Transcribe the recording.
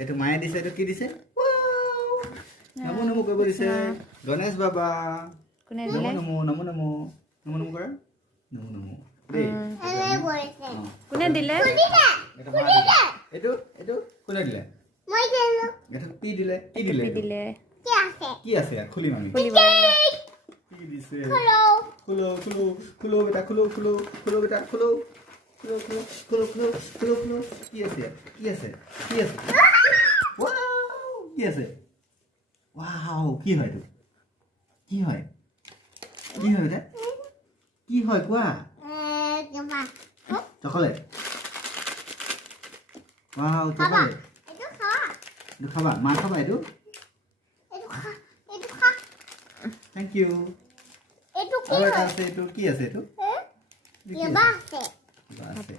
এইটো মায়ে দিছে এইটো কি দিছে নমো নমো কৰিব দিছে গণেশ বাবা কোনে নমো দিলে নমো নমো নমো নমো নমো কৰা নমো নমো দেই কোনে দিলে এটা মা দিলে। এইটো এইটো কোনে দিলে মই দিলো এটা পি দিলে কি দিলে কি দিলে কি আছে ইয়াত খুলিম আমি খুলিব কি দিছে হ্যালো খুলো খুলো খুলো বেটা খুলো খুলো খুলো বেটা খুলো খুলো খুলো খুলো খুলো খুলো খুলো কি আছে কি আছে কি আছে ওয়াও কি আছে ওয়াও কি হয় এইটো কি হয় কি হয় বেটা কি হয় কোৱা কেমা চকলেট ওয়াও খাবা চকলেট এইটো খা এইটো খাবা মা খাবা এইটো এইটো খা থেংক ইউ এইটো কি আৰু এটা হয় আছে এইটো কি আছে এইটো কিবা আছে কিবা আছে